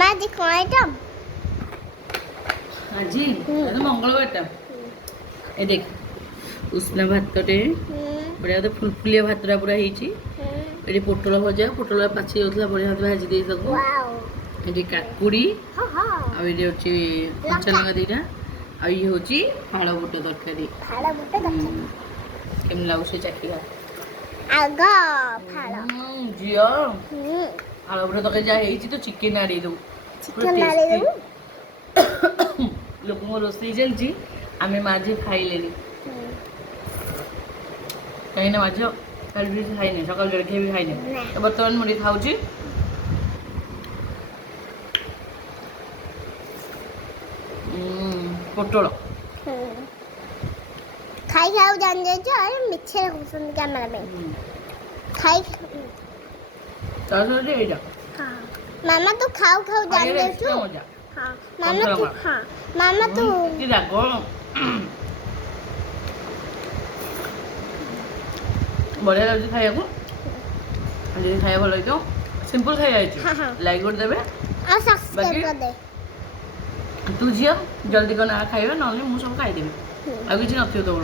ମାମା ଆଜି କ'ଣ ଆଇଟମ୍? ଆଜି ମଙ୍ଗଳବାରଟା ଏ ଦେଖ ଉଷୁନା ଭାତଟେ ବଢ଼ିଆ ତ ଫୁଲଫୁଲିଆ ଭାତଟା ପୁରା ହେଇଛି। ଏଠି ପୋଟଳ ଭଜା, ପୋଟଳ ପାଚି ଯାଉଥିଲା ବଢ଼ିଆ ଭାତ ଭାଜି ଦେଇ ତାକୁ। ଏଠି କାକୁଡ଼ି ଆଉ ଏଠି ହେଉଛି କଞ୍ଚା ଲଙ୍କା ଦୁଇଟା ଆଉ ଇଏ ହେଉଛି ଫାଳ ବୁଟ ତରକାରୀ। କେମିତି ଲାଗୁଛି ଚାଖିବା ଝିଅ? ଫାଳ ବୁଟ ତରକାରୀ ଯାହା ହେଇଛି ତ ଚିକେନ ଆଡ଼େଇ ଦେବୁ। ଲୋକଙ୍କ ରୋଷେଇ ଚାଲିଛି, ଆମେ ମା ଝିଅ ଖାଇଲେନି କାହିଁକିନା ମା ଝିଅ କାଲି କିଛି ଖାଇନି, ସକାଳ ଜଳଖିଆ ବି ଖାଇନି। ତ ବର୍ତ୍ତମାନ ମୁଁ ଟିକେ ଖାଉଛି ପୋଟଳ। ଖାଇ ଖାଉ ଜାଣି ଯାଇଛ ମିଛରେ କହୁଛନ୍ତି କ୍ୟାମେରାମ୍ୟାନ୍। ଖାଇ ଏଇଟା ମାମା ତୁ ଖାଉ ଖାଉ ଜାଣି ଯାଇଛୁ। ମାମା ତୁ ମାମା ତୁ ରାଗ ବଢ଼ିଆ ଲାଗୁଛି ଖାଇବାକୁ। ଯଦି ଖାଇବା ଭଲ ହେଇଥିବ, ସିମ୍ପଲ୍ ଖାଇବା ହେଇଛି, ଲାଇକ୍ ଗୋଟେ ଦେବେ। ବାକି ତୁ ଝିଅ ଜଲ୍ଦି କନା ଖାଇବା, ନହେଲେ ମୁଁ ସବୁ ଖାଇଦେବି, ଆଉ କିଛି ନଥିବ ତୋର।